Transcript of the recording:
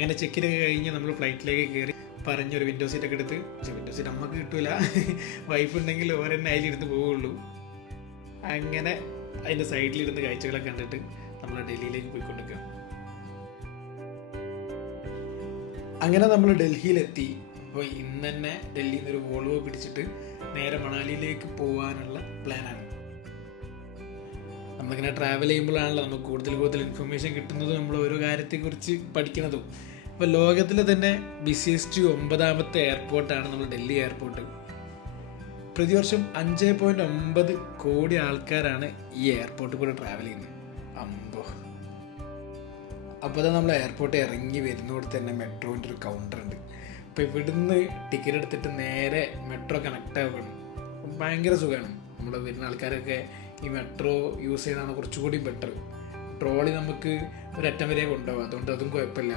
അങ്ങനെ ചെക്കിനൊക്കെ കഴിഞ്ഞ് നമ്മൾ ഫ്ലൈറ്റിലേക്ക് കയറി പറഞ്ഞൊരു വിൻഡോ സീറ്റൊക്കെ എടുത്ത്. പക്ഷെ വിൻഡോ സീറ്റ് നമുക്ക് കിട്ടൂല, വൈഫ് ഉണ്ടെങ്കിൽ ഓരോ തന്നെ അതിലിരുന്ന് പോവുള്ളൂ. അങ്ങനെ അതിൻ്റെ സൈഡിലിരുന്ന് കാഴ്ചകളൊക്കെ കണ്ടിട്ട് നമ്മൾ ഡൽഹിയിലേക്ക് പോയിക്കൊണ്ടിരിക്കുക. അങ്ങനെ നമ്മൾ ഡൽഹിയിലെത്തി. അപ്പോൾ ഇന്ന് തന്നെ ഡൽഹിയിൽ നിന്നൊരു വോൾവോ പിടിച്ചിട്ട് നേരെ മണാലിയിലേക്ക് പോകാനുള്ള പ്ലാനാണ്. നമ്മളിങ്ങനെ ട്രാവൽ ചെയ്യുമ്പോഴാണല്ലോ നമുക്ക് കൂടുതൽ ഇൻഫർമേഷൻ കിട്ടുന്നതും നമ്മൾ ഓരോ കാര്യത്തെക്കുറിച്ച് പഠിക്കുന്നതും. അപ്പോൾ ലോകത്തിലെ തന്നെ ബിസിയസ്റ്റ് 9ാമത്തെ എയർപോർട്ടാണ് നമ്മൾ ഡൽഹി എയർപോർട്ട്. പ്രതിവർഷം 5.9 കോടി ആൾക്കാരാണ് ഈ എയർപോർട്ടിൽ കൂടെ ട്രാവൽ ചെയ്യുന്നത്. അമ്പോ. അപ്പോൾ തന്നെ നമ്മൾ എയർപോർട്ടിൽ ഇറങ്ങി വരുന്നിടത്ത് തന്നെ മെട്രോൻ്റെ ഒരു കൗണ്ടർ ഉണ്ട്. അപ്പോൾ ഇവിടുന്ന് ടിക്കറ്റ് എടുത്തിട്ട് നേരെ മെട്രോ കണക്ട് ആവുകയാണ്. ഭയങ്കര സുഖമാണ്. നമ്മൾ വരുന്ന ആൾക്കാരൊക്കെ ഈ മെട്രോ യൂസ് ചെയ്യുന്നതാണ് കുറച്ചുകൂടി ബെറ്റർ. ട്രോളി നമുക്ക് ഒരറ്റം വരെ കൊണ്ടുപോകാം, അതുകൊണ്ട് അതും കുഴപ്പമില്ല.